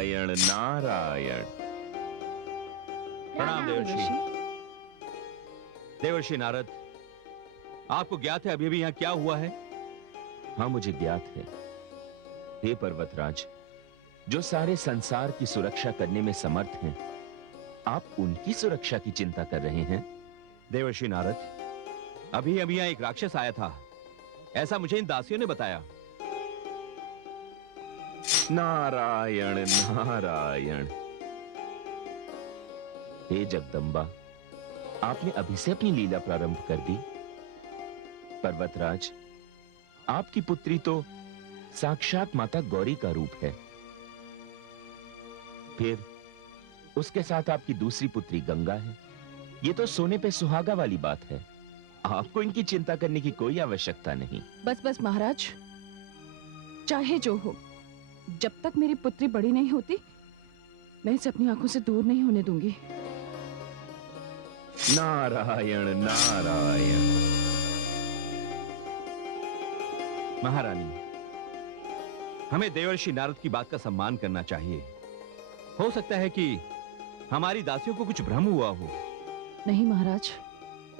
नारायण नारायण। प्रणाम देवर्षि। देवर्षि नारद, आपको ज्ञात है अभी अभी यहां क्या हुआ है? हाँ, मुझे ज्ञात है। हे पर्वतराज, जो सारे संसार की सुरक्षा करने में समर्थ हैं, आप उनकी सुरक्षा की चिंता कर रहे हैं? देवर्षि नारद, अभी अभी यहां एक राक्षस आया था, ऐसा मुझे इन दासियों ने बताया। नारायण नारायण। हे जगदम्बा, आपने अभी से अपनी लीला प्रारंभ कर दी। पर्वतराज, आपकी पुत्री तो साक्षात माता गौरी का रूप है। फिर उसके साथ आपकी दूसरी पुत्री गंगा है। ये तो सोने पे सुहागा वाली बात है। आपको इनकी चिंता करने की कोई आवश्यकता नहीं। बस बस महाराज, चाहे जो हो, जब तक मेरी पुत्री बड़ी नहीं होती, मैं इसे अपनी आंखों से दूर नहीं होने दूंगी। नारायण नारायण। महारानी, हमें देवर्षि नारद की बात का सम्मान करना चाहिए। हो सकता है कि हमारी दासियों को कुछ भ्रम हुआ हो। नहीं महाराज,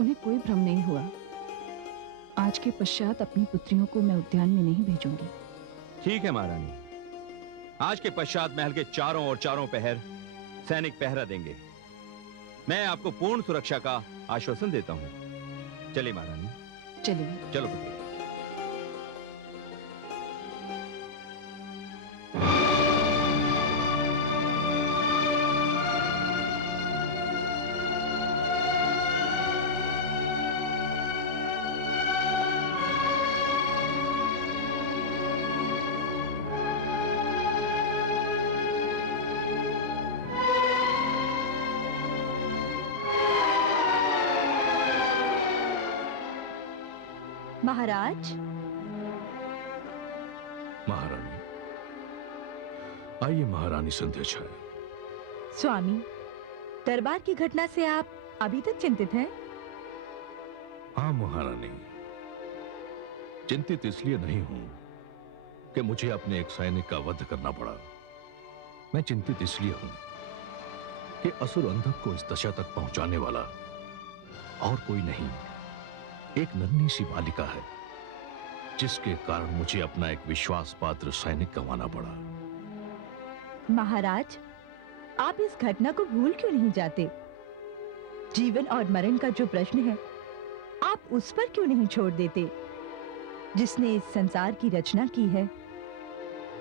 उन्हें कोई भ्रम नहीं हुआ। आज के पश्चात अपनी पुत्रियों को मैं उद्यान में नहीं भेजूंगी। ठीक है महारानी, आज के पश्चात महल के चारों और चारों पहर सैनिक पहरा देंगे। मैं आपको पूर्ण सुरक्षा का आश्वासन देता हूं। चलिए महारानी। चलिए। चलो पुत्री। महाराज। महारानी, आइए महारानी संध्या छाया। स्वामी, दरबार की घटना से आप अभी तक चिंतित हैं? हाँ महारानी, चिंतित इसलिए नहीं हूं कि मुझे अपने एक सैनिक का वध करना पड़ा। मैं चिंतित इसलिए हूं कि असुर अंधक को इस दशा तक पहुंचाने वाला और कोई नहीं, एक नन्ही सी बालिका है, जिसके कारण मुझे अपना एक विश्वास पात्र सैनिक गंवाना पड़ा। महाराज, आप इस घटना को भूल क्यों नहीं जाते? जीवन और मरण का जो प्रश्न है, आप उस पर क्यों नहीं छोड़ देते, जिसने इस संसार की रचना की है?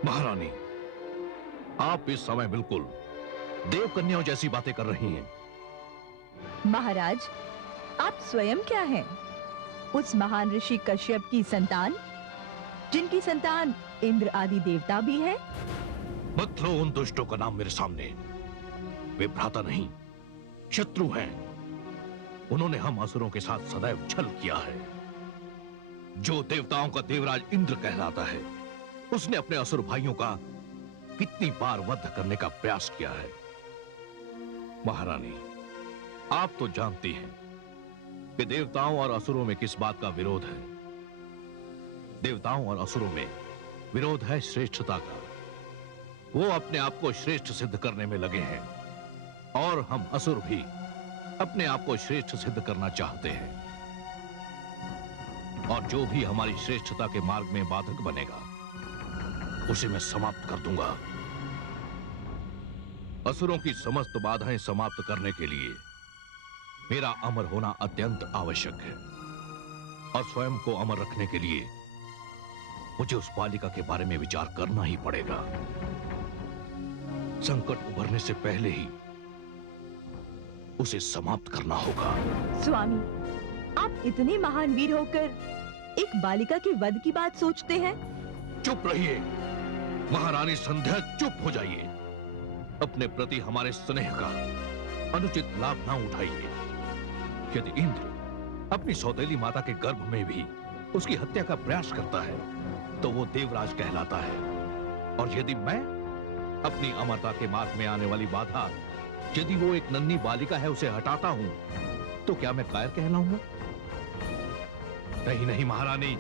महारानी, आप इस समय बिल्कुल देव कन्याओं जैसी बातें कर रही हैं। महाराज, आप स्वयं क्या हैं? उस महान ऋषि कश्यप की संतान, जिनकी संतान इंद्र आदि देवता भी है। मत लो उन दुष्टों का नाम मेरे सामने। वे भ्राता नहीं, शत्रु हैं। उन्होंने हम असुरों के साथ सदैव छल किया है। जो देवताओं का देवराज इंद्र कहलाता है, उसने अपने असुर भाइयों का कितनी बार वध करने का प्रयास किया है। महारानी, आप तो जानती हैं कि देवताओं और असुरों में किस बात का विरोध है। देवताओं और असुरों में विरोध है श्रेष्ठता का। वो अपने आप को श्रेष्ठ सिद्ध करने में लगे हैं, और हम असुर भी अपने आप को श्रेष्ठ सिद्ध करना चाहते हैं। और जो भी हमारी श्रेष्ठता के मार्ग में बाधक बनेगा, उसे मैं समाप्त कर दूंगा। असुरों की समस्त बाधाएं समाप्त करने के लिए मेरा अमर होना अत्यंत आवश्यक है, और स्वयं को अमर रखने के लिए मुझे उस बालिका के बारे में विचार करना ही पड़ेगा। संकट उभरने से पहले ही उसे समाप्त करना होगा। स्वामी, आप इतने महान वीर होकर एक बालिका के वध की बात सोचते हैं? चुप रहिए महारानी संध्या, चुप हो जाइए। अपने प्रति हमारे स्नेह का अनुचित लाभ ना उठाइए। यदि इंद्र अपनी सौतेली माता के गर्भ में भी उसकी हत्या का प्रयास करता है, तो वो देवराज कहलाता है। और यदि मैं अपनी अमरता के मार्ग में आने वाली बाधा, यदि वो एक नन्ही बालिका है, उसे हटाता हूं, तो क्या मैं कायर कहलाऊंगा? नहीं नहीं महारानी,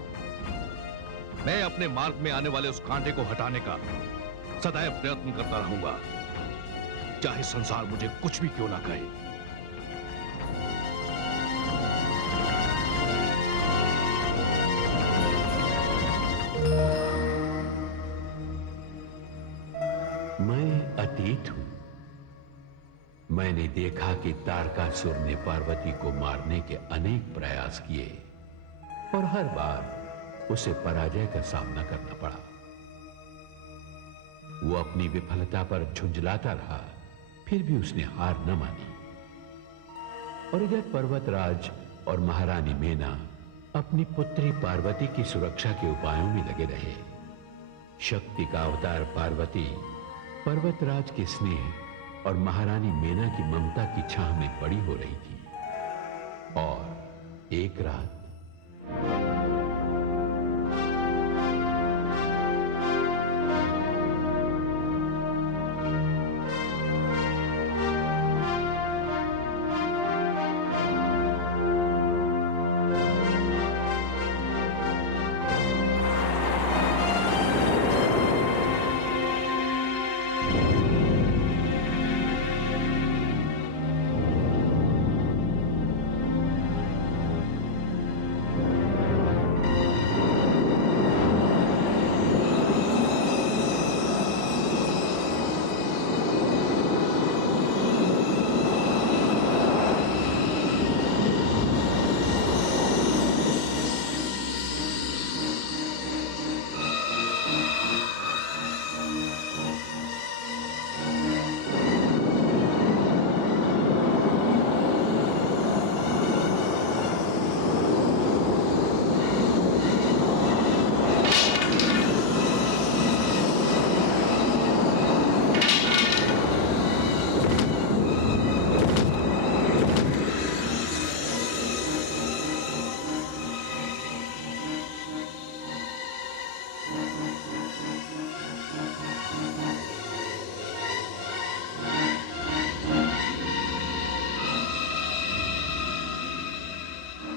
मैं अपने मार्ग में आने वाले उस कांटे को हटाने का सदैव प्रयत्न करता रहूंगा, चाहे संसार मुझे कुछ भी क्यों ना कहे। मैं अतीत हूं। मैंने देखा कि तारकासुर ने पार्वती को मारने के अनेक प्रयास किए और हर बार उसे पराजय का सामना करना पड़ा। वो अपनी विफलता पर झुंझलाता रहा, फिर भी उसने हार न मानी। और इधर पर्वतराज और महारानी मेना अपनी पुत्री पार्वती की सुरक्षा के उपायों में लगे रहे। शक्ति का अवतार पार्वती पर्वतराज के स्नेह और महारानी मेना की ममता की छाह में बड़ी हो रही थी। और एक रात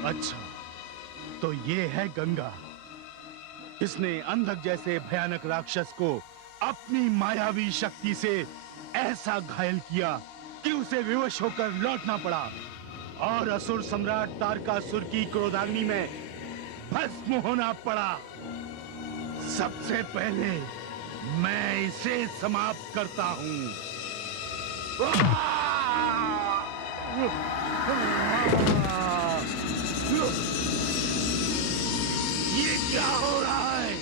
अच्छा, तो ये है गंगा। इसने अंधक जैसे भयानक राक्षस को अपनी मायावी शक्ति से ऐसा घायल किया कि उसे विवश होकर लौटना पड़ा और असुर सम्राट तारकासुर की क्रोधाग्नि में भस्म होना पड़ा। सबसे पहले मैं इसे समाप्त करता हूं। ये क्या हो रहा है?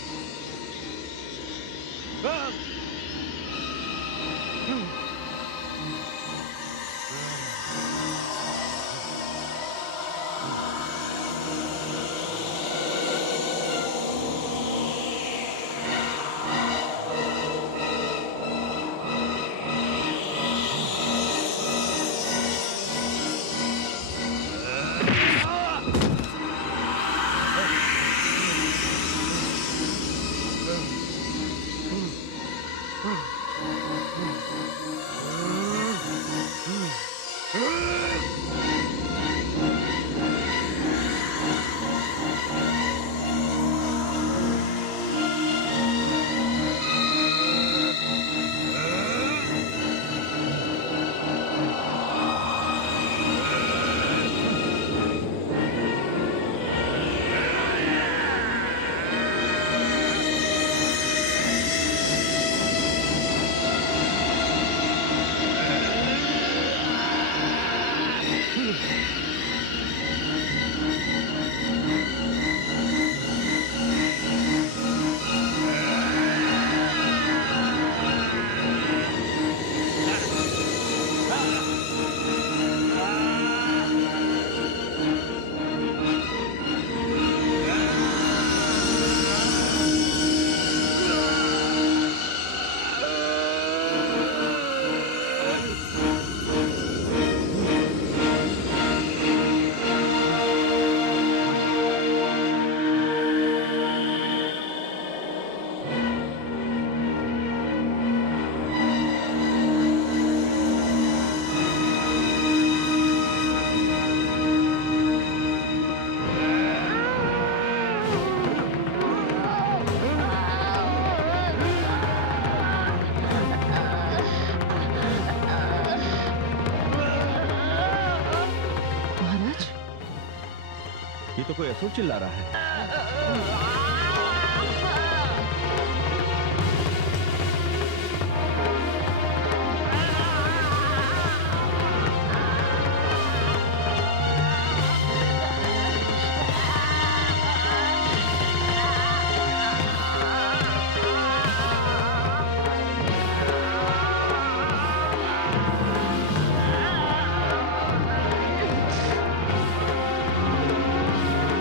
ये तो कोई असुर चिल्ला रहा है।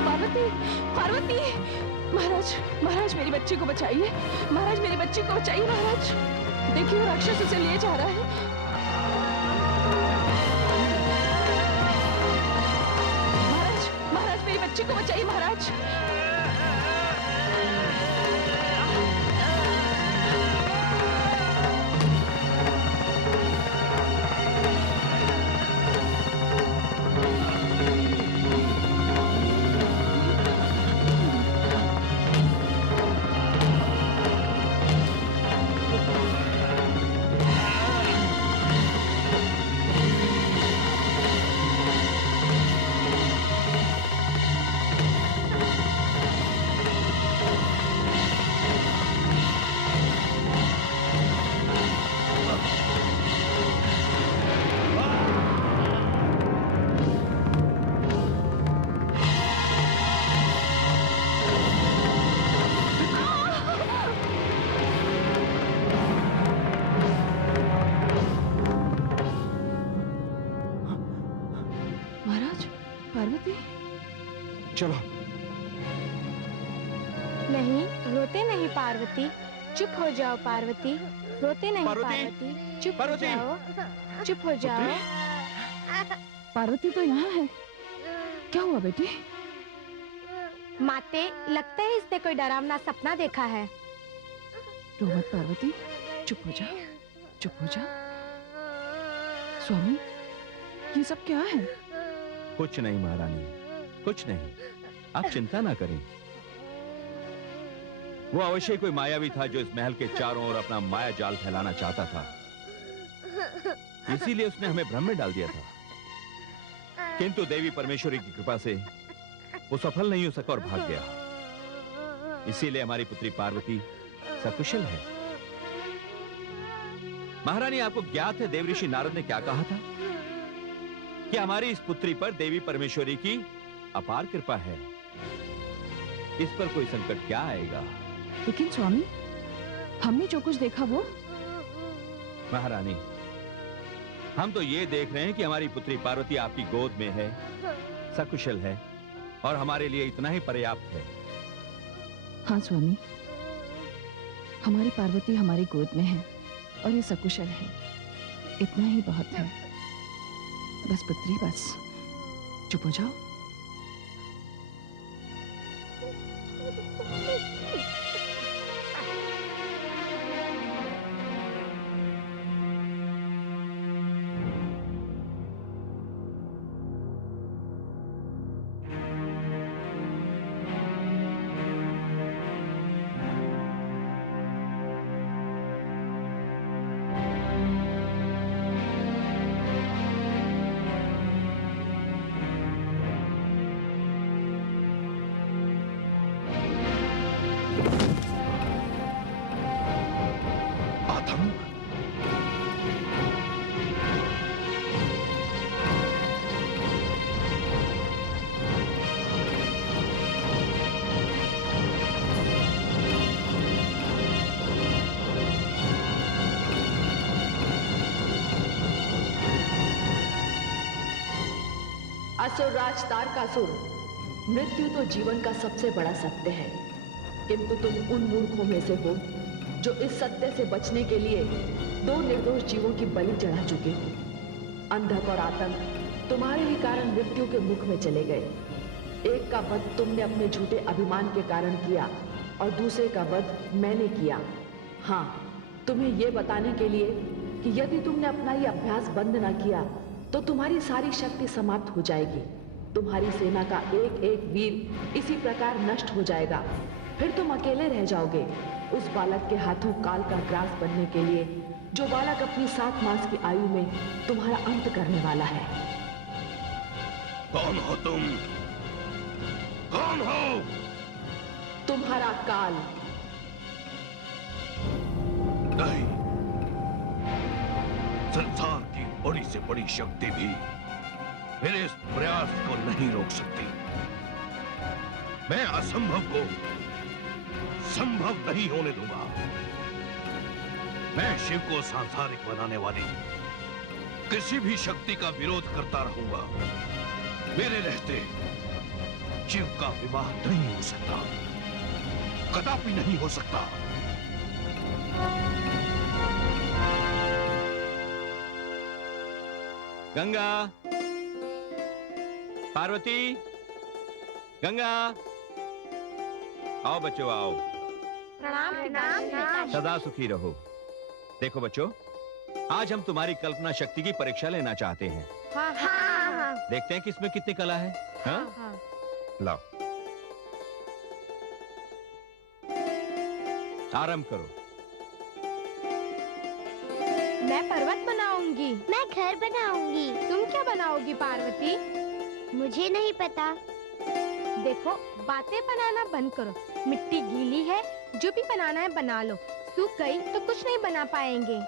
पार्वती, पार्वती, महाराज, महाराज मेरी बच्ची को बचाइए, महाराज मेरी बच्ची को बचाइए, महाराज। देखिए वो राक्षस उसे ले जा रहा है। महाराज, महाराज मेरी बच्ची को बचाइए, महाराज। महाराज, पार्वती, चलो। नहीं, रोते नहीं पार्वती, चुप हो जाओ पार्वती, रोते नहीं पार्वती, पार्वती, चुप हो पार्वती। जाओ, चुप हो जाओ। पार्वती तो यहाँ है। क्या हुआ बेटी? माते, लगता है इसने कोई डरावना सपना देखा है। रो मत पार्वती, चुप हो जा, चुप हो जा। स्वामी, ये सब क्या है? कुछ नहीं महारानी, कुछ नहीं, आप चिंता ना करें। वो अवश्य कोई मायावी था जो इस महल के चारों ओर अपना माया जाल फैलाना चाहता था, इसीलिए उसने हमें भ्रम में डाल दिया था। किंतु देवी परमेश्वरी की कृपा से वो सफल नहीं हो सका और भाग गया। इसीलिए हमारी पुत्री पार्वती सकुशल है। महारानी, आपको ज्ञात है देवऋषि नारद ने क्या कहा था कि हमारी इस पुत्री पर देवी परमेश्वरी की अपार कृपा है, इस पर कोई संकट क्या आएगा। लेकिन स्वामी, हमने जो कुछ देखा वो। महारानी, हम तो ये देख रहे हैं कि हमारी पुत्री पार्वती आपकी गोद में है, सकुशल है, और हमारे लिए इतना ही पर्याप्त है। हाँ स्वामी, हमारी पार्वती हमारी गोद में है और ये सकुशल है, इतना ही बहुत है। बस पुत्री, बस चुप हो जाओ। असुर राज तारकासुर, मृत्यु तो जीवन का सबसे बड़ा सत्य है, किंतु तुम उन मूर्खों में से हो जो इस सत्य से बचने के लिए दो निर्दोष जीवों की बलि चढ़ा चुके हो। अंधक और आतंक तुम्हारे ही कारण मृत्यु के मुख में चले गए। एक का वध तुमने अपने झूठे अभिमान के कारण किया और दूसरे का वध मैंने किया। हाँ, तुम्हें यह बताने के लिए कि यदि तुमने अपना ये अभ्यास बंद न किया तो तुम्हारी सारी शक्ति समाप्त हो जाएगी। तुम्हारी सेना का एक एक वीर इसी प्रकार नष्ट हो जाएगा। फिर तुम अकेले रह जाओगे, उस बालक के हाथों काल का ग्रास बनने के लिए, जो बालक अपनी 7 मास की आयु में तुम्हारा अंत करने वाला है। कौन हो तुम? कौन हो? तुम्हारा काल। नहीं, संसार की बड़ी से बड़ी शक्ति भी मेरे इस प्रयास को नहीं रोक सकती। मैं असंभव को संभव नहीं होने दूंगा। मैं शिव को सांसारिक बनाने वाली किसी भी शक्ति का विरोध करता रहूंगा। मेरे रहते शिव का विवाह नहीं हो सकता, कदापि नहीं हो सकता। गंगा, पार्वती, गंगा, आओ बच्चों आओ। प्रणाम पिताश्री। सदा सुखी रहो। देखो बच्चों, आज हम तुम्हारी कल्पना शक्ति की परीक्षा लेना चाहते हैं। हाँ हाँ। देखते हैं कि इसमें कितनी कला है। हाँ? हाँ। लाओ, आरंभ करो। मैं पर्वत बनाऊंगी। मैं घर बनाऊंगी। तुम क्या बनाओगी पार्वती? मुझे नहीं पता। देखो, बातें बनाना बंद करो। मिट्टी गीली है, जो भी बनाना है बना लो। सूख गई तो कुछ नहीं बना पाएंगे।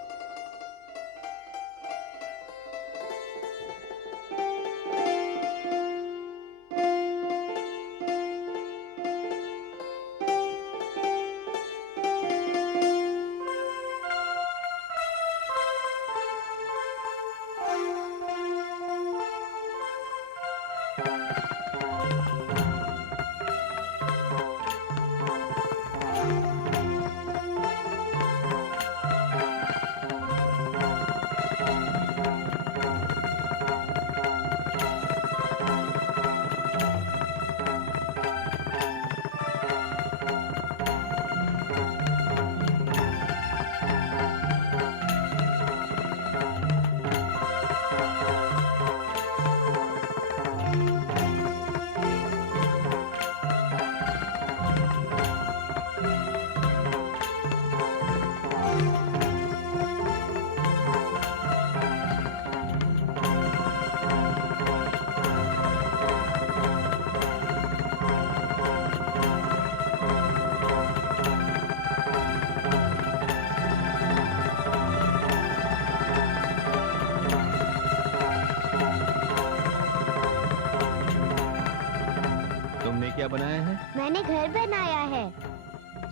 क्या बनाया है? मैंने घर बनाया है।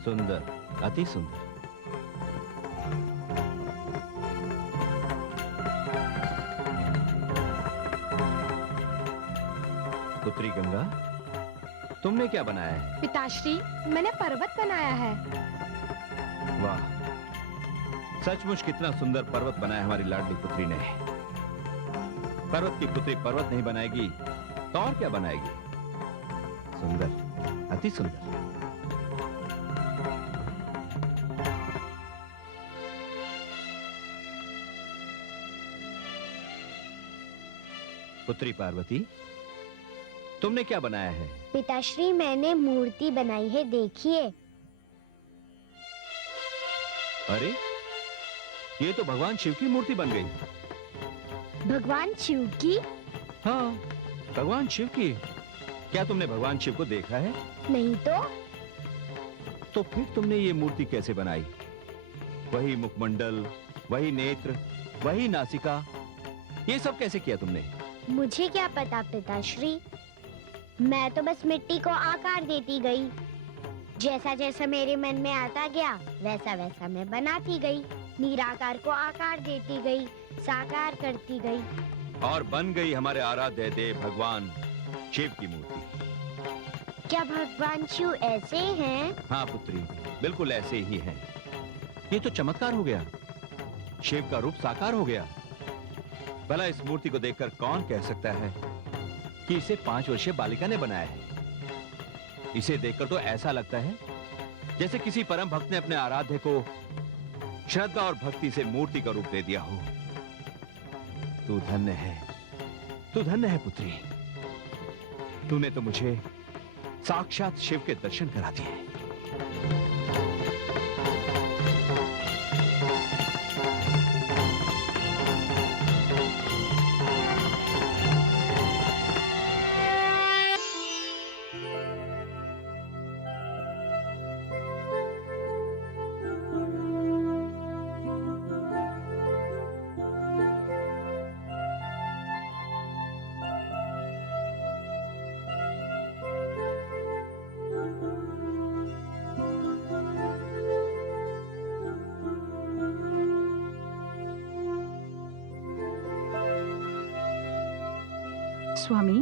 सुंदर, अति सुंदर। पुत्री गंगा, तुमने क्या बनाया है? पिताश्री, मैंने पर्वत बनाया है। वाह, सचमुच कितना सुंदर पर्वत बनाया हमारी लाडली पुत्री ने। पर्वत की पुत्री पर्वत नहीं बनाएगी तो और क्या बनाएगी? सुंदर, अति सुंदर। पुत्री पार्वती, तुमने क्या बनाया है? पिताश्री, मैंने मूर्ति बनाई है, देखिए। अरे, ये तो भगवान शिव की मूर्ति बन गई। भगवान शिव की? हाँ, भगवान शिव की। क्या तुमने भगवान शिव को देखा है? नहीं तो फिर तुमने ये मूर्ति कैसे बनाई? वही मुखमंडल, वही नेत्र, वही नासिका, ये सब कैसे किया तुमने? मुझे क्या पता पिताश्री, मैं तो बस मिट्टी को आकार देती गई। जैसा जैसा मेरे मन में आता गया वैसा वैसा मैं बनाती गई। निराकार को आकार देती गई, साकार करती गई, और बन गई हमारे आराध्य देव भगवान शिव की मूर्ति। क्या भगवान शिव ऐसे हैं? हाँ पुत्री, बिल्कुल ऐसे ही हैं। ये तो चमत्कार हो गया, शिव का रूप साकार हो गया। भला इस मूर्ति को देखकर कौन कह सकता है कि इसे 5 वर्षीय बालिका ने बनाया है? इसे देखकर तो ऐसा लगता है जैसे किसी परम भक्त ने अपने आराध्य को श्रद्धा और भक्ति से मूर्ति का रूप दे दिया हो। तू धन्य है, तू धन्य है पुत्री। तूने तो मुझे साक्षात शिव के दर्शन करा दिए। स्वामी,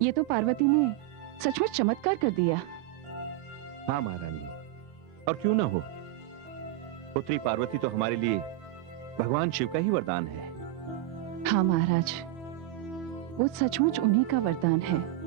ये तो पार्वती ने सचमुच चमत्कार कर दिया। हाँ महारानी, और क्यों ना हो, पुत्री पार्वती तो हमारे लिए भगवान शिव का ही वरदान है। हाँ महाराज, वो सचमुच उन्हीं का वरदान है।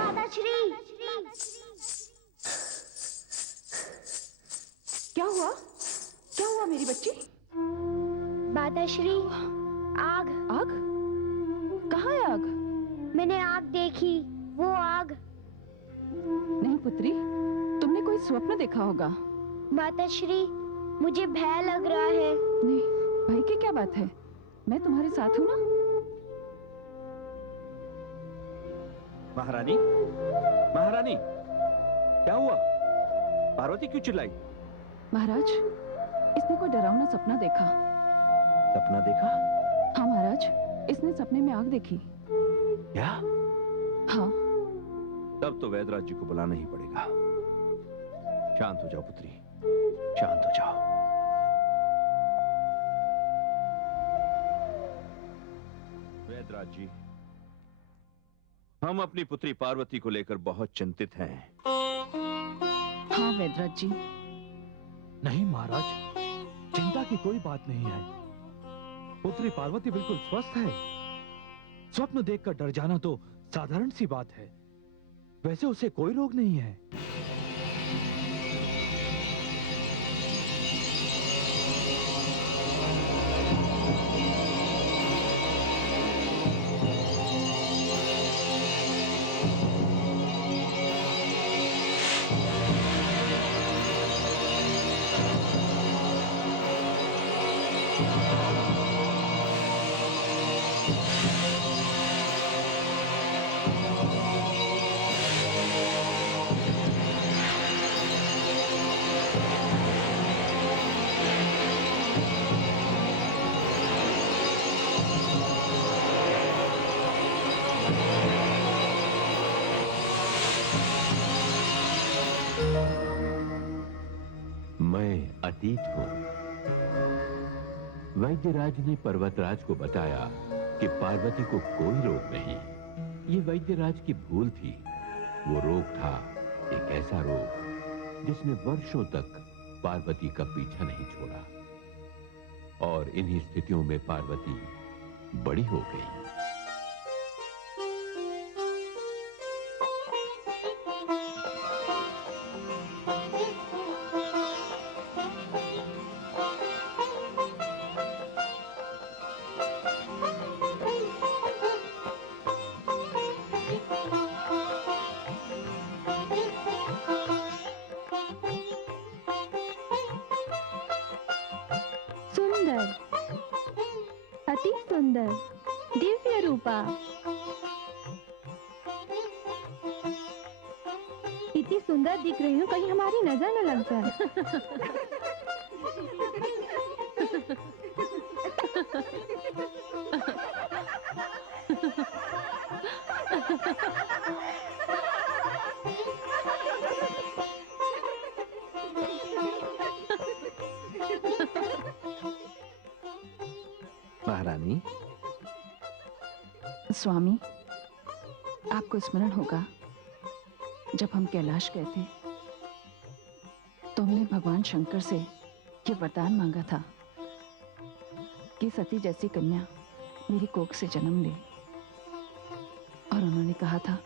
माता श्री, क्या हुआ? क्या हुआ मेरी बच्ची? माता श्री, आग। आग? कहाँ है आग? मैंने आग देखी, वो आग। नहीं पुत्री, तुमने कोई स्वप्न देखा होगा। माता श्री, मुझे भय लग रहा है। नहीं, भाई की क्या बात है? मैं तुम्हारे साथ हूँ ना। महारानी, महारानी, क्या हुआ? पार्वती क्यों चिल्लाई? महाराज, इसने कोई डरावना सपना देखा। सपना देखा? हाँ महाराज, इसने सपने में आग देखी। क्या? हाँ। तब तो वैदराज जी को बुलाना ही पड़ेगा। शांत हो जाओ पुत्री, शांत हो जाओ। वैदराज जी, हम अपनी पुत्री पार्वती को लेकर बहुत चिंतित हैं। हाँ वैदराज जी। नहीं महाराज, चिंता की कोई बात नहीं है। पुत्री पार्वती बिल्कुल स्वस्थ है। स्वप्न देखकर डर जाना तो साधारण सी बात है। वैसे उसे कोई रोग नहीं है। मैं अतीत हूं। वैद्यराज ने पर्वतराज को बताया कि पार्वती को कोई रोग नहीं। ये वैद्यराज की भूल थी। वो रोग था एक ऐसा रोग जिसने वर्षों तक पार्वती का पीछा नहीं छोड़ा, और इन्हीं स्थितियों में पार्वती बड़ी हो गई। सुंदर, अति सुंदर, दिव्य रूपा। इतनी सुंदर दिख रही हूँ, कहीं हमारी नजर न लग जाए। महारानी, स्वामी, आपको स्मरण होगा जब हम कैलाश गए थे तो हमने भगवान शंकर से ये वरदान मांगा था कि सती जैसी कन्या मेरी कोख से जन्म ले। और उन्होंने कहा था,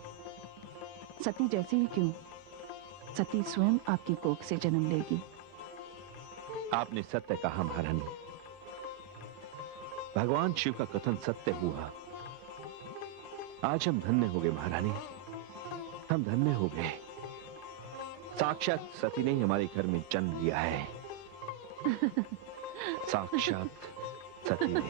सती जैसे ही क्यों, सती स्वयं आपकी कोख से जन्म लेगी। आपने सत्य कहा महारानी। भगवान शिव का कथन सत्य हुआ। आज हम धन्य हो गए महारानी, हम धन्य हो गए। साक्षात सती ने ही हमारे घर में जन्म लिया है। साक्षात सती ने।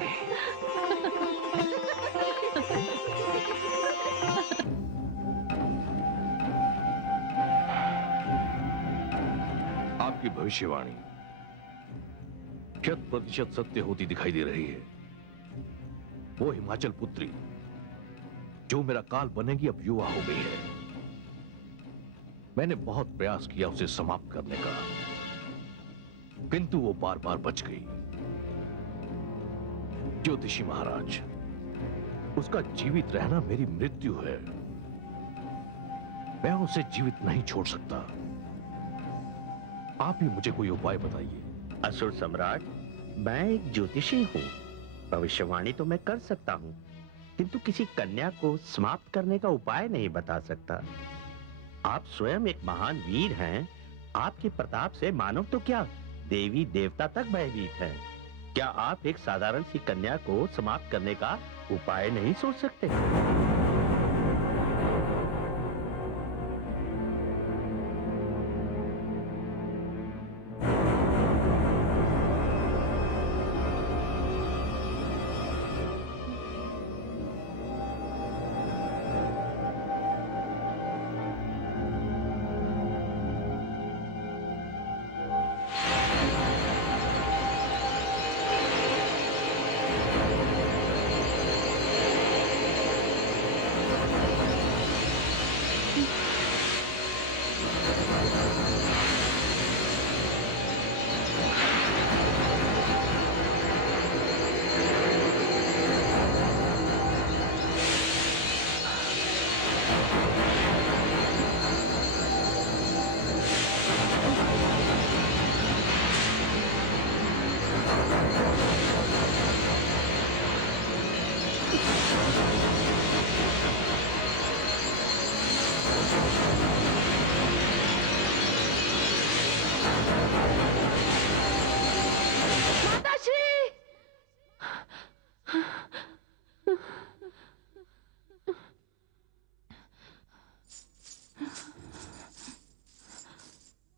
आपकी भविष्यवाणी 100% सत्य होती दिखाई दे रही है। वो हिमाचल पुत्री जो मेरा काल बनेगी अब युवा हो गई है। मैंने बहुत प्रयास किया उसे समाप्त करने का, किंतु वो बार बार बच गई। ज्योतिषी महाराज, उसका जीवित रहना मेरी मृत्यु है। मैं उसे जीवित नहीं छोड़ सकता। आप ही मुझे कोई उपाय बताइए। असुर सम्राट, मैं एक ज्योतिषी हूँ। भविष्यवाणी तो मैं कर सकता हूँ, किंतु किसी कन्या को समाप्त करने का उपाय नहीं बता सकता। आप स्वयं एक महान वीर हैं। आपके प्रताप से मानव तो क्या, देवी देवता तक भयभीत हैं। क्या आप एक साधारण सी कन्या को समाप्त करने का उपाय नहीं सोच सकते?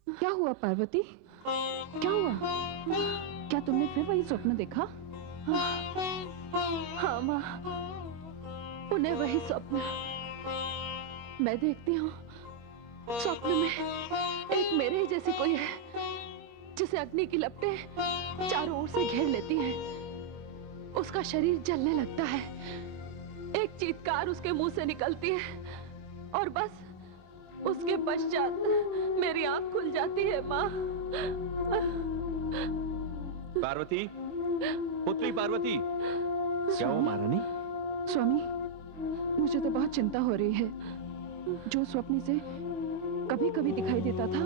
क्या हुआ पार्वती? क्या हुआ? क्या तुमने फिर वही स्वप्न देखा? हाँ माँ, उन्हें वही स्वप्न मैं देखती हूँ। स्वप्न में एक मेरे ही जैसी कोई है, जिसे अग्नि की लपटें चारों ओर से घेर लेती हैं। उसका शरीर जलने लगता है। एक चीत्कार उसके मुंह से निकलती है और बस उसके पश्चात मेरी आंख खुल जाती है। माँ, पार्वती, पुत्री पार्वती, क्या हुआ महारानी? स्वामी, मुझे तो बहुत चिंता हो रही है। जो स्वप्न से कभी कभी दिखाई देता था,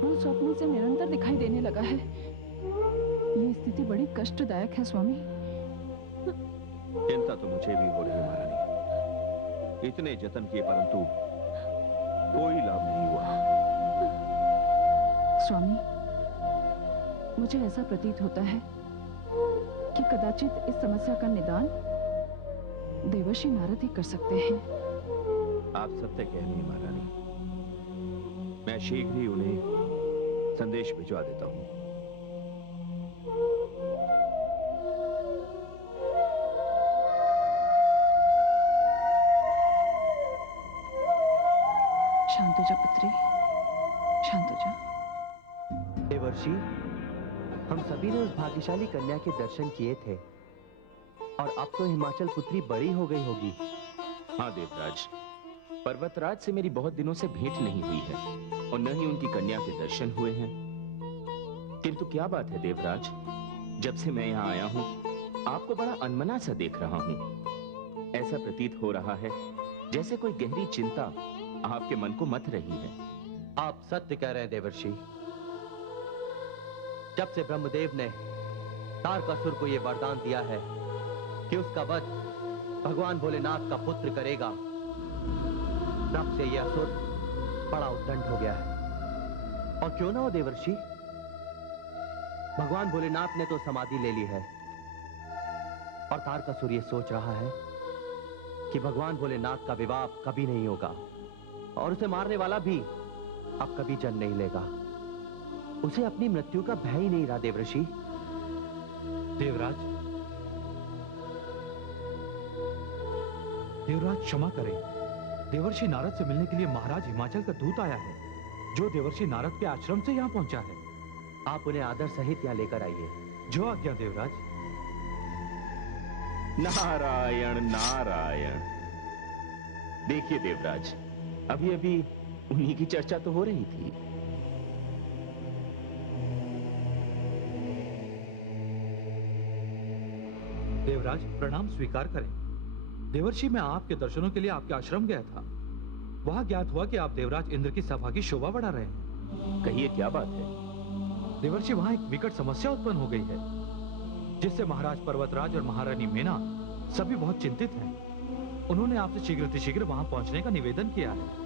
वो स्वप्न से निरंतर दिखाई देने लगा है। ये स्थिति बड़ी कष्टदायक है स्वामी। चिंता तो मुझे भी हो रही है महारानी। इतने जतन किए परंतु कोई लाभ नहीं हुआ। स्वामी, मुझे ऐसा प्रतीत होता है कि कदाचित इस समस्या का निदान देवर्षि नारद ही कर सकते हैं। आप सत्य कह रही हैं महारानी। मैं शीघ्र ही उन्हें संदेश भिजवा देता हूं। शांत हो जा पुत्री, शांत हो जा। देवर्षि, हम सभी ने उस भाग्यशाली कन्या के दर्शन किए थे और अब तो हिमाचल पुत्री बड़ी हो गई होगी। हाँ देवराज, पर्वतराज से मेरी बहुत दिनों से भेंट नहीं हुई है और न ही उनकी कन्या के दर्शन हुए हैं। किंतु क्या बात है देवराज, जब से मैं यहाँ आया हूँ आपको बड़ा अनमना सा देख रहा हूँ। ऐसा प्रतीत हो रहा है जैसे कोई गहरी चिंता आपके मन को मथ रही है। आप सत्य कह रहे हैं देवर्षि। जब से ब्रह्मदेव ने तारकासुर को यह वरदान दिया है कि उसका वध भगवान भोलेनाथ का पुत्र करेगा, तब से यह असुर बड़ा उद्दंड हो गया है। और क्यों ना हो देवर्षि, भगवान भोलेनाथ ने तो समाधि ले ली है और तारकासुर ये सोच रहा है कि भगवान भोलेनाथ का विवाह कभी नहीं होगा और उसे मारने वाला भी अब कभी जन्म नहीं लेगा। उसे अपनी मृत्यु का भय ही नहीं रहा देवर्षि। देवराज, देवराज क्षमा करें। देवर्षि नारद से मिलने के लिए महाराज हिमाचल का दूत आया है, जो देवर्षि नारद के आश्रम से यहाँ पहुंचा है। आप उन्हें आदर सहित यहाँ लेकर आइए। जो आज्ञा देवराज। नारायण नारायण। देखिए देवराज, अभी अभी उन्हीं की चर्चा तो हो रही थी। देवराज प्रणाम स्वीकार करें। देवर्षि, मैं आपके दर्शनों के लिए आपके आश्रम गया था। वहां ज्ञात हुआ कि आप देवराज इंद्र की सभा की शोभा बढ़ा रहे हैं। कहिए क्या बात है? देवर्षि, वहां एक विकट समस्या उत्पन्न हो गई है, जिससे महाराज पर्वतराज और महारानी मेना सभी बहुत चिंतित हैं। उन्होंने आपसे शीघ्र वहां पहुंचने का निवेदन किया है।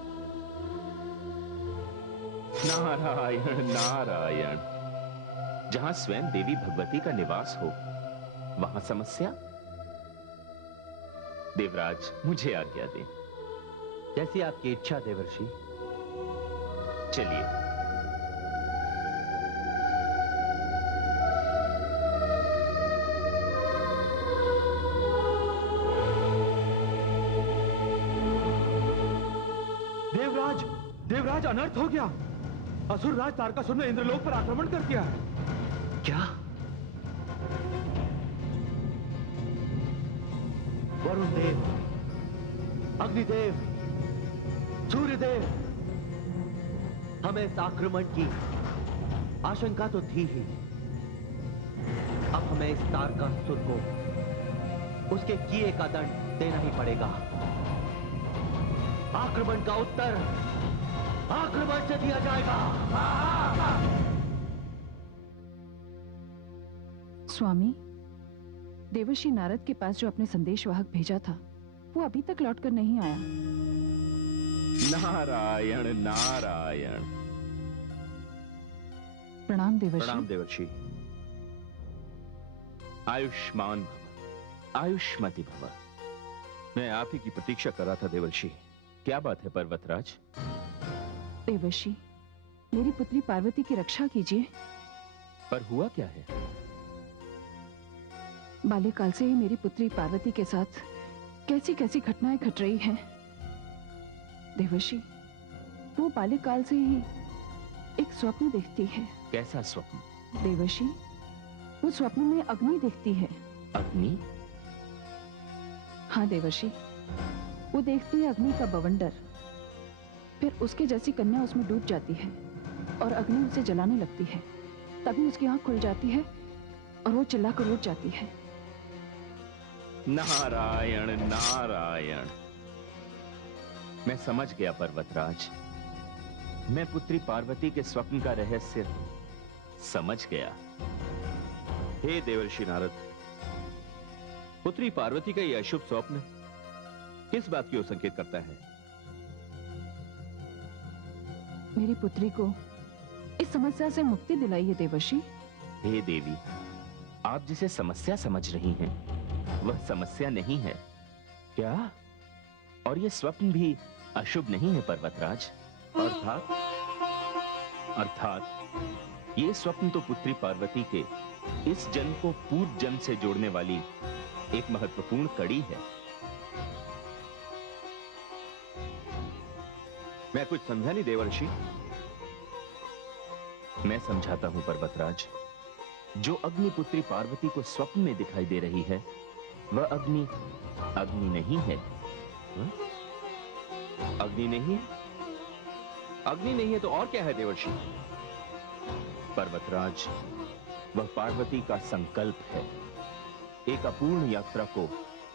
नारायण नारायण। जहां स्वयं देवी भगवती का निवास हो, वहां समस्या? देवराज, मुझे आज्ञा दें। जैसी आपकी इच्छा देवर्षि। चलिए। देवराज, देवराज, अनर्थ हो गया। असुर राज तारकासुर ने इंद्रलोक पर आक्रमण कर दिया है। क्या? वरुण देव, अग्निदेव, सूर्यदेव, हमें इस आक्रमण की आशंका तो थी ही। अब हमें इस तारकासुर को उसके किए का दंड देना ही पड़ेगा। आक्रमण का उत्तर आक्रमण से दिया जाएगा। स्वामी, देवर्षि नारद के पास जो अपने संदेशवाहक भेजा था, वो अभी तक लौटकर नहीं आया। नारायण नारायण। प्रणाम देवर्षि। प्रणाम देवर्षि। आयुष्मान भव, आयुष्मति भव। मैं आप ही की प्रतीक्षा कर रहा था देवर्षि। क्या बात है पर्वतराज? देवर्षि, मेरी पुत्री पार्वती की रक्षा कीजिए। पर हुआ क्या है? बाल्यकाल से ही मेरी पुत्री पार्वती के साथ कैसी कैसी घटनाएं घट रही हैं। देवर्षि, वो बाल्यकाल से ही एक स्वप्न देखती है। कैसा स्वप्न? देवर्षि, वो स्वप्न में अग्नि देखती है। अग्नि? हाँ देवर्षि, वो देखती है अग्नि का बवंडर। फिर उसके जैसी कन्या उसमें डूब जाती है और अग्नि उसे जलाने लगती है। तभी उसकी आंख खुल जाती है और वो चिल्लाकर उठ जाती है। नारायण नारायण। मैं समझ गया पर्वतराज। मैं पुत्री पार्वती के स्वप्न का रहस्य समझ गया। हे देवर्षि नारद, पुत्री पार्वती का यह अशुभ स्वप्न किस बात की ओर संकेत करता है? मेरी पुत्री को इस समस्या से मुक्ति दिलाइए देवर्षि। हे देवी, आप जिसे समस्या समझ रही हैं, वह समस्या नहीं है। क्या? और यह स्वप्न भी अशुभ नहीं है पर्वतराज। अर्थात ये स्वप्न तो पुत्री पार्वती के इस जन्म को पूर्व जन्म से जोड़ने वाली एक महत्वपूर्ण कड़ी है। मैं कुछ समझा नहीं देवर्षि। मैं समझाता हूं पर्वतराज। जो अग्नि पुत्री पार्वती को स्वप्न में दिखाई दे रही है, वह अग्नि अग्नि नहीं है। अग्नि नहीं है? अग्नि नहीं है तो और क्या है देवर्षि? पर्वतराज, वह पार्वती का संकल्प है। एक अपूर्ण यात्रा को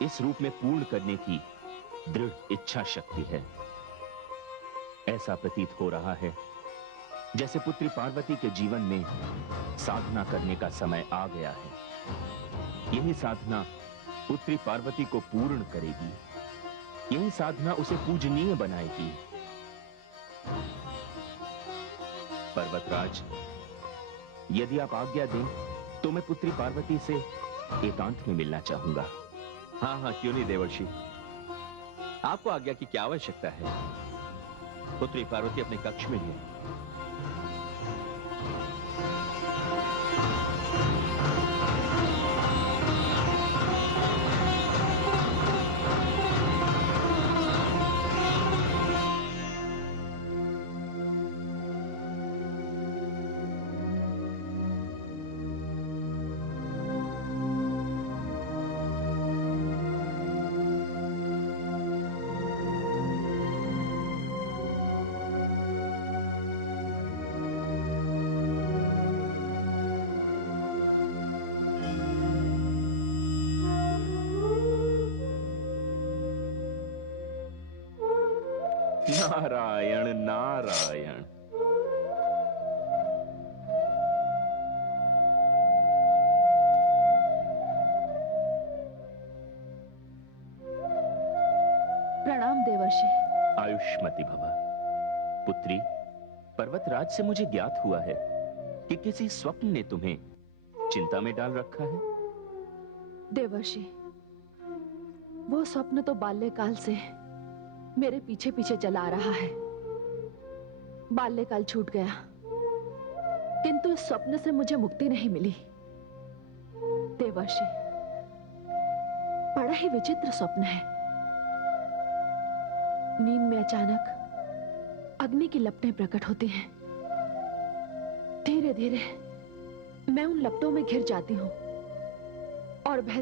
इस रूप में पूर्ण करने की दृढ़ इच्छा शक्ति है। ऐसा प्रतीत हो रहा है जैसे पुत्री पार्वती के जीवन में साधना करने का समय आ गया है। यही साधना पुत्री पार्वती को पूर्ण करेगी। यही साधना उसे पूजनीय बनाएगी। पर्वतराज, यदि आप आज्ञा दें तो मैं पुत्री पार्वती से एकांत में मिलना चाहूंगा। हाँ हाँ, क्यों नहीं देवर्षि, आपको आज्ञा की क्या आवश्यकता है? पुत्री पार्वती अपने कक्ष में ही है। नारायण नारायण। प्रणाम देवर्षि। आयुष्मती भव। पुत्री, पर्वतराज से मुझे ज्ञात हुआ है कि किसी स्वप्न ने तुम्हें चिंता में डाल रखा है। देवर्षि, वो स्वप्न तो बाल्यकाल से मेरे पीछे पीछे चला आ रहा है। बाल्यकाल छूट गया, किंतु इस स्वप्न से मुझे मुक्ति नहीं मिली। देवर्षि, बड़ा ही विचित्र स्वप्न है। नींद में अचानक अग्नि की लपटें प्रकट होती हैं। धीरे धीरे मैं उन लपटों में घिर जाती हूं और भय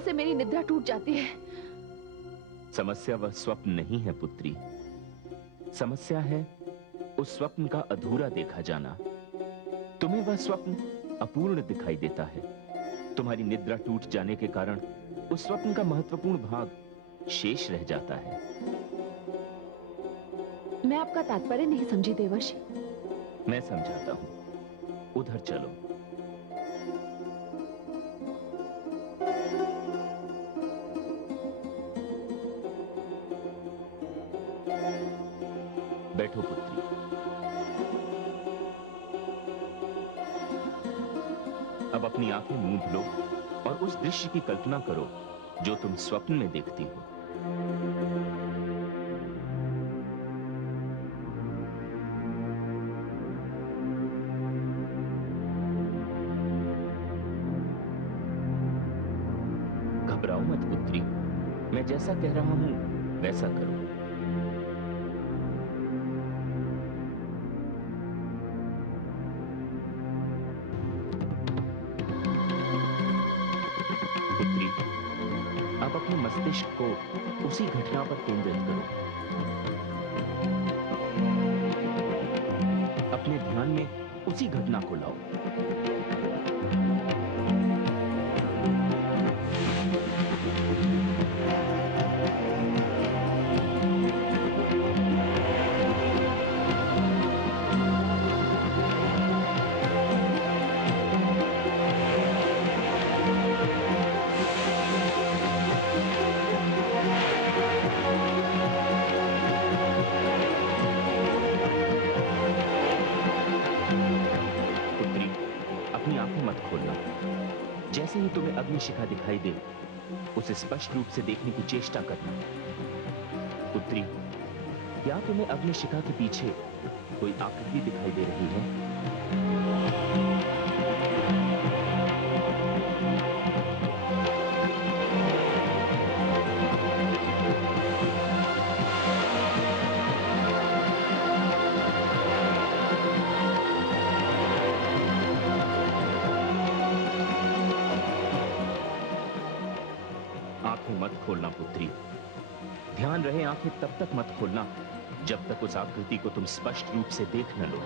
से मेरी निद्रा टूट जाती है। समस्या वह स्वप्न नहीं है पुत्री, समस्या है उस स्वप्न का अधूरा देखा जाना। तुम्हें वह स्वप्न अपूर्ण दिखाई देता है। तुम्हारी निद्रा टूट जाने के कारण उस स्वप्न का महत्वपूर्ण भाग शेष रह जाता है। मैं आपका तात्पर्य नहीं समझी देवर्षि। मैं समझाता हूं, उधर चलो। बैठो पुत्री। अब अपनी आंखें मूंद लो और उस दृश्य की कल्पना करो जो तुम स्वप्न में देखती हो। घबराओ मत पुत्री, मैं जैसा कह रहा हूं वैसा करो। मस्तिष्क को उसी घटना पर केंद्रित करो। अपने ध्यान में उसी घटना को लाओ। जैसे ही तुम्हें अग्निशिखा दिखाई दे, उसे स्पष्ट रूप से देखने की चेष्टा करना। पुत्री, क्या तुम्हें अग्निशिखा के पीछे कोई आकृति दिखाई दे रही है? मत खोलना पुत्री, ध्यान रहे आंखें तब तक मत खोलना जब तक उस आकृति को तुम स्पष्ट रूप से देख न लो।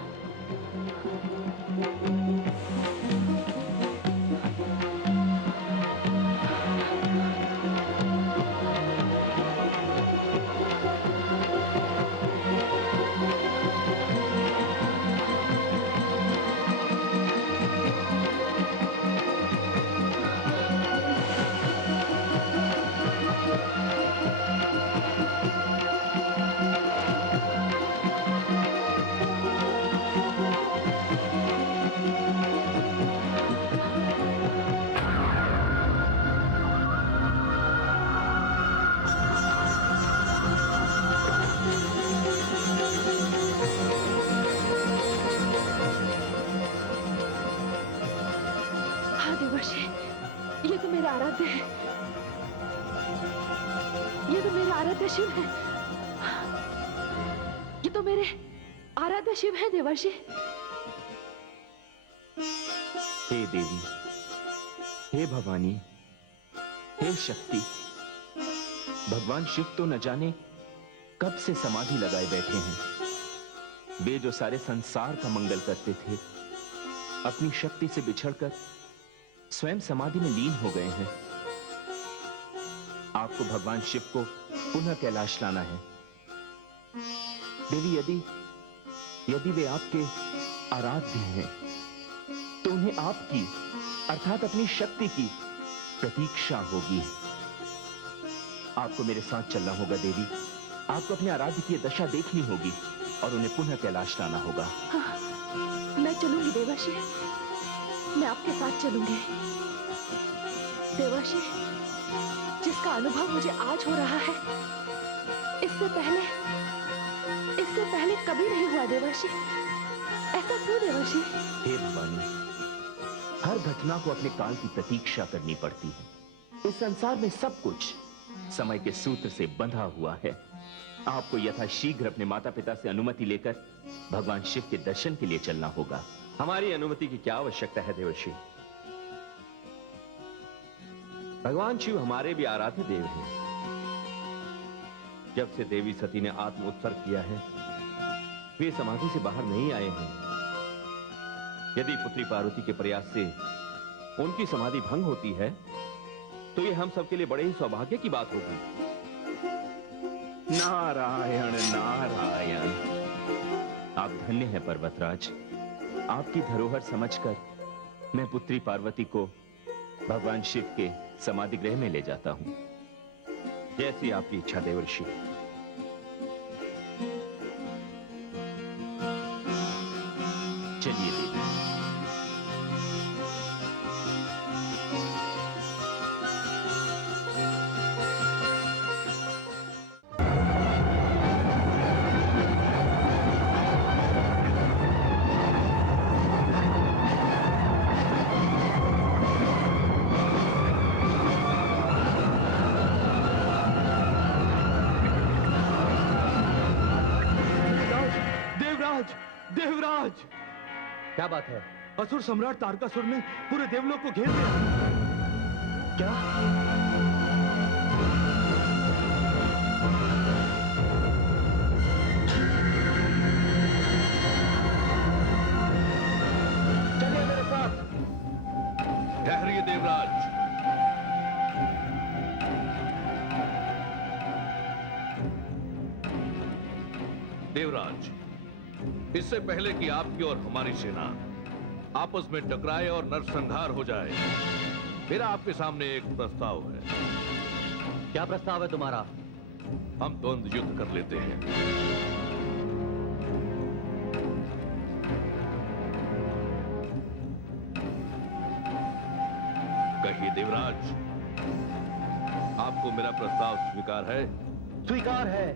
आराध्य हैं। ये तो मेरे आराध्य शिव हैं। ये तो मेरे आराध्य शिव हैं देवर्षि। हे देवी, हे भवानी, हे शक्ति, भगवान शिव तो न जाने कब से समाधि लगाए बैठे हैं। वे जो सारे संसार का मंगल करते थे, अपनी शक्ति से बिछड़कर स्वयं समाधि में लीन हो गए हैं। आपको भगवान शिव को पुनः कैलाश लाना है। देवी, यदि वे आपके आराध्य हैं, तो उन्हें आपकी अर्थात अपनी शक्ति की प्रतीक्षा होगी। आपको मेरे साथ चलना होगा देवी। आपको अपने आराध्य की दशा देखनी होगी और उन्हें पुनः कैलाश लाना होगा। हाँ, मैं चलूंगी देवर्षि, मैं आपके साथ चलूंगी। देवर्षि, जिसका अनुभव मुझे आज हो रहा है, इससे पहले कभी नहीं हुआ देवर्षि। ऐसा क्यों देवर्षि? हे भवानी, हर घटना को अपने काल की प्रतीक्षा करनी पड़ती है। इस संसार में सब कुछ समय के सूत्र से बंधा हुआ है। आपको यथाशीघ्र अपने माता पिता से अनुमति लेकर भगवान शिव के दर्शन के लिए चलना होगा। हमारी अनुमति की क्या आवश्यकता है देवर्षि? भगवान शिव हमारे भी आराध्य देव हैं। जब से देवी सती ने आत्म उत्सर्ग किया है, वे समाधि से बाहर नहीं आए हैं। यदि पुत्री पार्वती के प्रयास से उनकी समाधि भंग होती है, तो ये हम सबके लिए बड़े ही सौभाग्य की बात होगी। नारायण नारायण, आप धन्य हैं पर्वतराज। आपकी धरोहर समझकर मैं पुत्री पार्वती को भगवान शिव के समाधि गृह में ले जाता हूं। जैसी आपकी इच्छा देवर्षि। चलिए देवी। देवराज, क्या बात है? असुर सम्राट तारकासुर ने पूरे देवलोक को घेर लिया। क्या? चलिए मेरे साथ। ठहरिए देवराज। देवराज, इससे पहले कि आपकी और हमारी सेना आपस में टकराए और नरसंहार हो जाए, मेरा आपके सामने एक प्रस्ताव है। क्या प्रस्ताव है तुम्हारा? हम द्वंद्व युद्ध कर लेते हैं। कहिए देवराज, आपको मेरा प्रस्ताव स्वीकार है? स्वीकार है।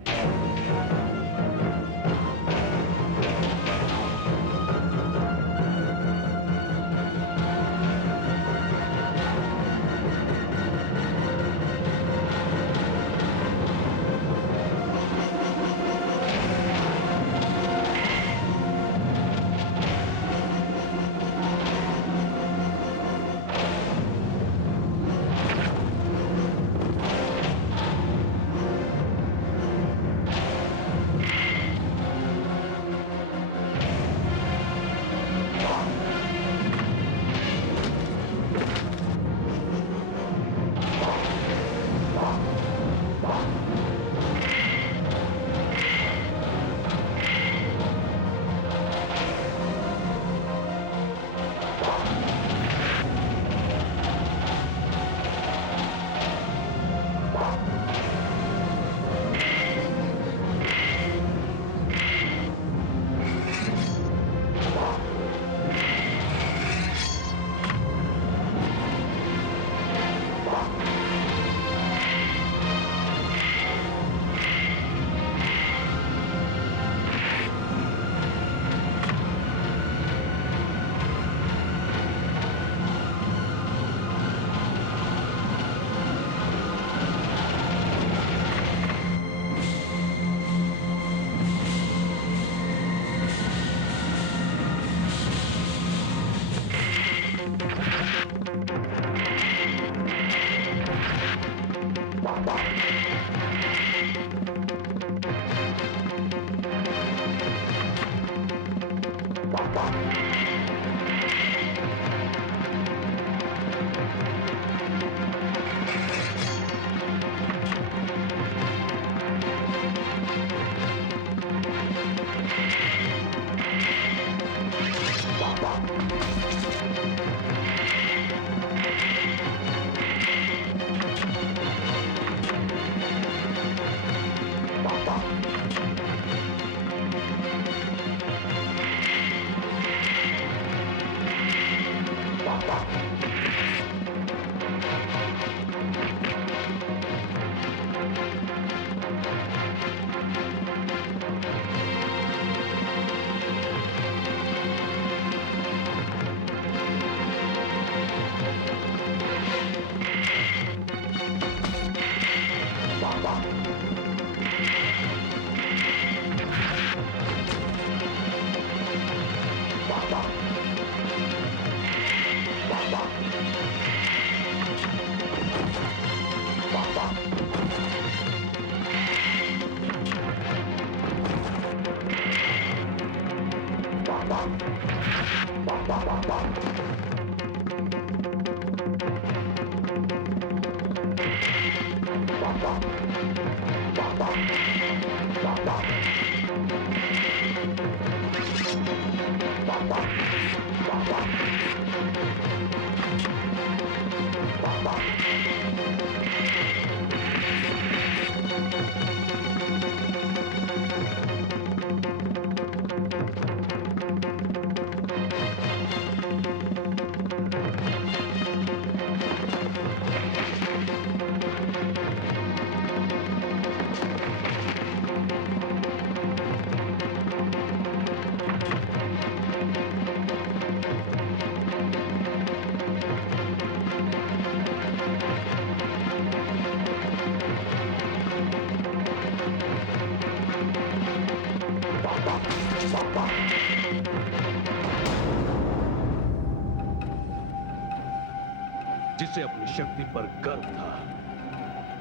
जिसे अपनी शक्ति पर गर्व था,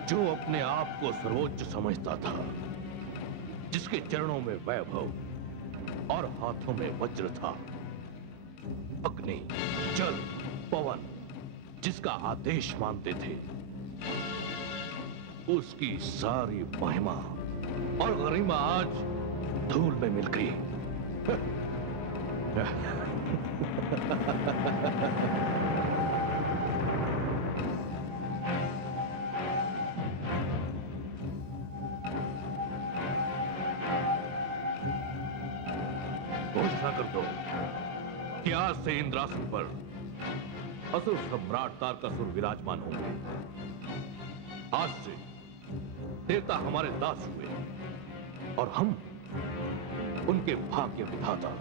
जो अपने आप को सर्वोच्च समझता था, जिसके चरणों में वैभव और हाथों में वज्र था, अग्नि, जल, पवन जिसका आदेश मानते थे, उसकी सारी महिमा और गरिमा आज धूल में मिल गई। घोषणा कर दो कि आज से इंद्रासन पर असुर सम्राट तारकासुर विराजमान होंगे। आज से देवता हमारे दास हुए और हम उनके भाग्य विधाता।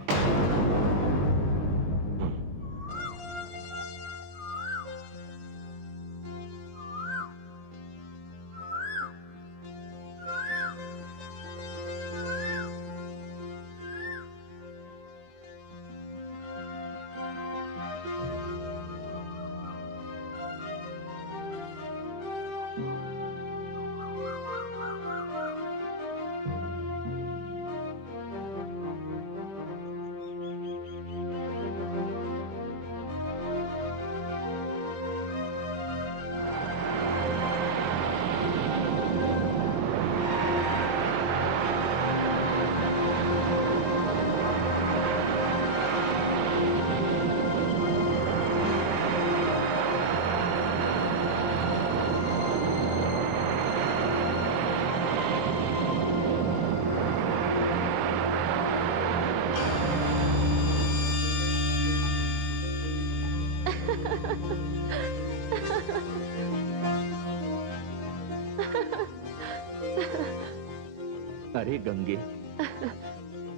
अरे गंगे।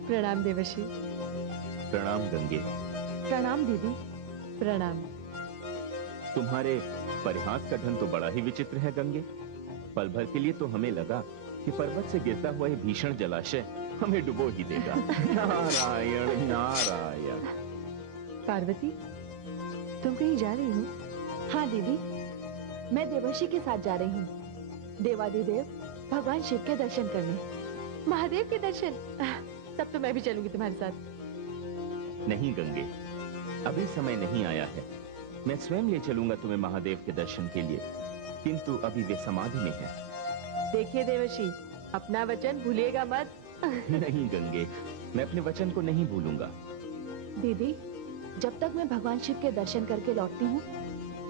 प्रणाम देवर्षि। प्रणाम गंगे। प्रणाम दीदी। प्रणाम। तुम्हारे परिहास का ढंग तो बड़ा ही विचित्र है गंगे। पल भर के लिए तो हमें लगा कि पर्वत से गिरता हुआ ये भीषण जलाशय हमें डुबो ही देगा। नारायण नारायण। पार्वती, तुम कहीं जा रही हो? हाँ दीदी, मैं देवर्षि के साथ जा रही हूँ देवादिदेव भगवान शिव के दर्शन करने। महादेव के दर्शन? तब तो मैं भी चलूंगी तुम्हारे साथ। नहीं गंगे, अभी समय नहीं आया है। मैं स्वयं ले चलूंगा तुम्हें महादेव के दर्शन के लिए, किंतु अभी वे समाधि में हैं। देखिए देवर्षि, अपना वचन भूलिएगा मत। नहीं गंगे, मैं अपने वचन को नहीं भूलूंगा। दीदी, जब तक मैं भगवान शिव के दर्शन करके लौटती हूँ,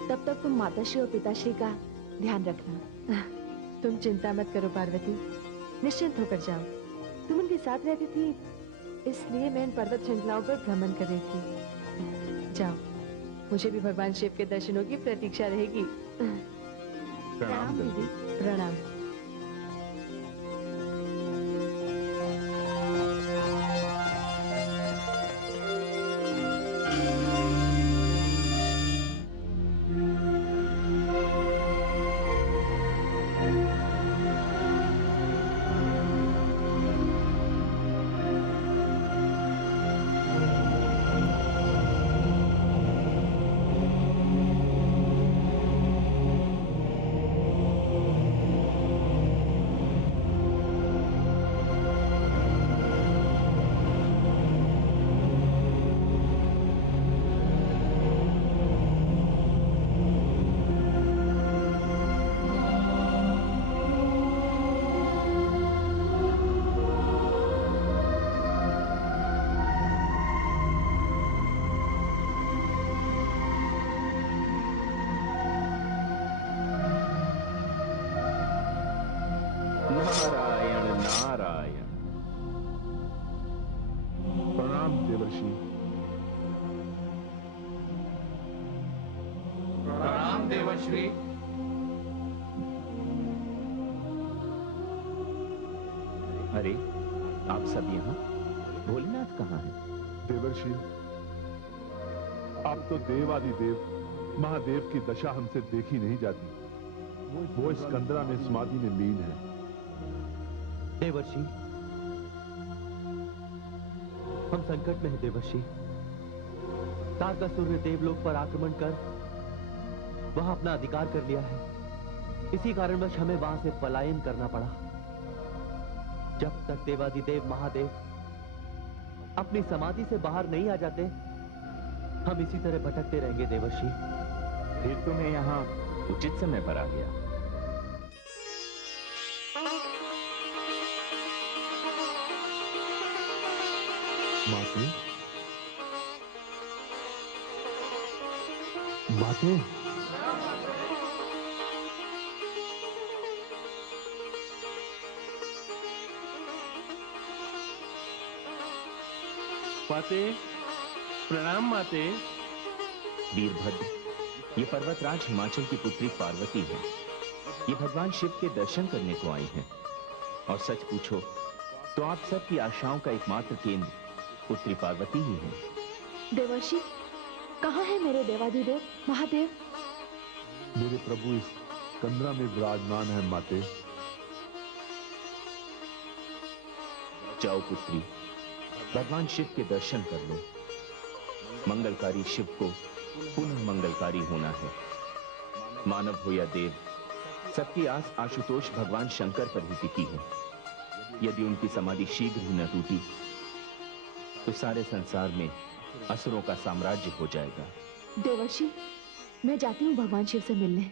तब तक तुम माताश्री और पिताश्री का ध्यान रखना। तुम चिंता मत करो पार्वती, निश्चिंत होकर जाओ। तुम उनके साथ रहती थी, इसलिए मैं इन पर्वत श्रृंखलाओं पर भ्रमण कर रही थी। जाओ, मुझे भी भगवान शिव के दर्शनों की प्रतीक्षा रहेगी। प्रणाम गंगे। प्रणाम। पिताश्री। अरे आप सब यहाँ? भोलेनाथ कहाँ हैं? देवर्षि, अब तो देवादिदेव महादेव की दशा हमसे देखी नहीं जाती। वो इस कंदरा में समाधि में लीन है। देवर्षि, हम संकट में हैं देवर्षि। तारकासुर ने देवलोक पर आक्रमण कर वहां अपना अधिकार कर लिया है। इसी कारणवश हमें वहां से पलायन करना पड़ा। जब तक देवादिदेव महादेव अपनी समाधि से बाहर नहीं आ जाते, हम इसी तरह भटकते रहेंगे देवर्षि। फिर तो मैं यहाँ उचित समय पर आ गया। माते, माते, माते, प्रणाम माते। वीरभद्र, ये पर्वतराज हिमाचल की पुत्री पार्वती है। ये भगवान शिव के दर्शन करने को आई हैं। और सच पूछो तो आप सब की आशाओं का एकमात्र केंद्र पुत्री पार्वती ही है। देवर्षि, कहाँ है मेरे देवादिदेव महादेव? मेरे प्रभु इस कंदरा में विराजमान है माते। जाओ पुत्री, भगवान शिव के दर्शन कर लो। मंगलकारी शिव को पुनः मंगलकारी होना है। मानव हो या देव, सबकी आस आशुतोष भगवान शंकर पर ही टिकी है। यदि उनकी समाधि शीघ्र ही न टूटी तो सारे संसार में असुरों का साम्राज्य हो जाएगा। देवर्षि, मैं जाती हूँ भगवान शिव से मिलने।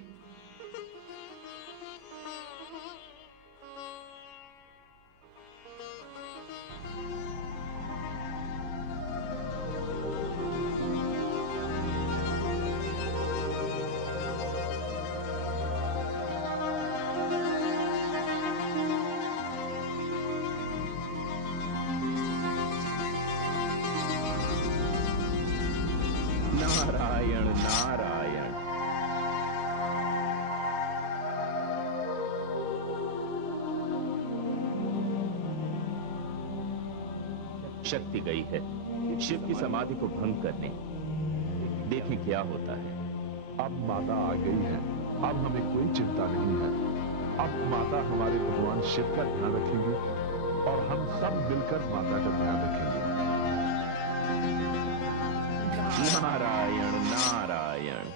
नारायण नारायण। शक्ति गई है शिव की समाधि को भंग करने। देखें क्या होता है। अब माता आ गई है, अब हमें कोई चिंता नहीं है। अब माता हमारे भगवान शिव का ध्यान रखेंगे और हम सब मिलकर माता का ध्यान रखेंगे। नारायण नारायण।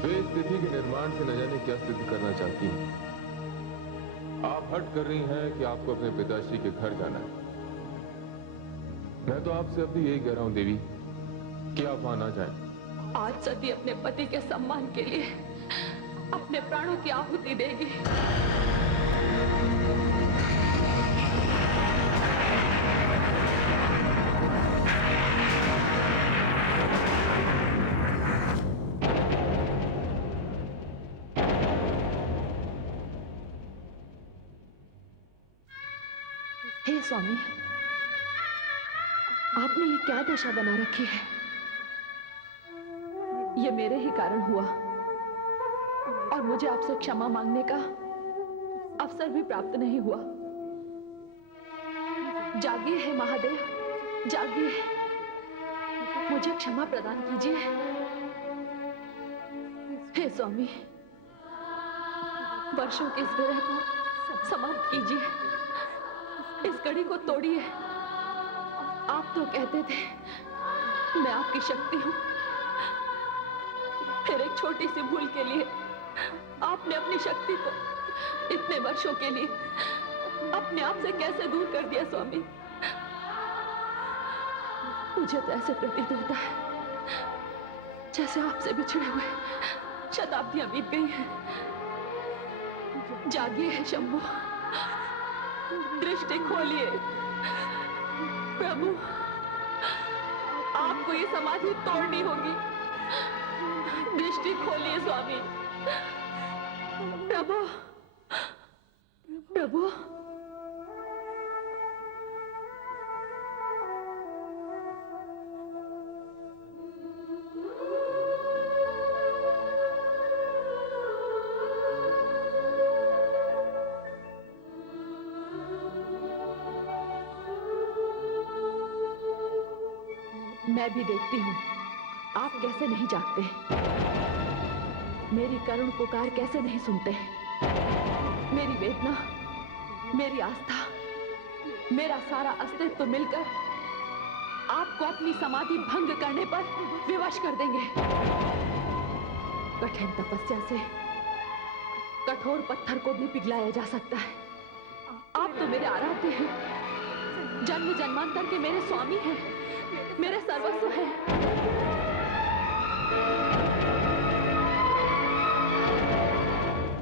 वे इस तिथि के निर्माण से न जाने क्या सिद्ध करना चाहती हैं। आप हट कर रही हैं कि आपको अपने पिताश्री के घर जाना है। मैं तो आपसे अब भी यही कह रहा हूँ देवी कि आप वहां ना जाएं। आज सती अपने पति के सम्मान के लिए अपने प्राणों की आहुति देगी। हे स्वामी, आपने ये क्या दशा बना रखी है? ये मेरे ही कारण हुआ और मुझे आपसे क्षमा मांगने का अवसर भी प्राप्त नहीं हुआ। जागिए हे महादेव, जागिए, मुझे क्षमा प्रदान कीजिए। हे स्वामी, वर्षों के इस विरह को समाप्त कीजिए, इस कड़ी को तोड़िए। आप तो कहते थे मैं आपकी शक्ति हूं, फिर एक छोटी सी भूल के लिए आपने अपनी शक्ति को इतने वर्षों के लिए अपने आप से कैसे दूर कर दिया स्वामी? मुझे तो ऐसे प्रतीत होता है जैसे आपसे बिछड़े हुए शताब्दियां बीत गई हैं। जागिए है शंभु, दृष्टि खोलिए। प्रभु, आपको ये समाधि तोड़नी होगी। दृष्टि खोलिए स्वामी। प्रभु, प्रभु, मैं भी देखती हूँ आप कैसे नहीं जागते, मेरी करुण पुकार कैसे नहीं सुनते। मेरी वेदना, मेरी आस्था, मेरा सारा अस्तित्व मिलकर आपको अपनी समाधि भंग करने पर विवश कर देंगे। कठिन तपस्या से कठोर पत्थर को भी पिघलाया जा सकता है। आप तो मेरे आराध्य हैं, जन्म जन्मांतर के मेरे स्वामी हैं, मेरे सर्वस्व हैं।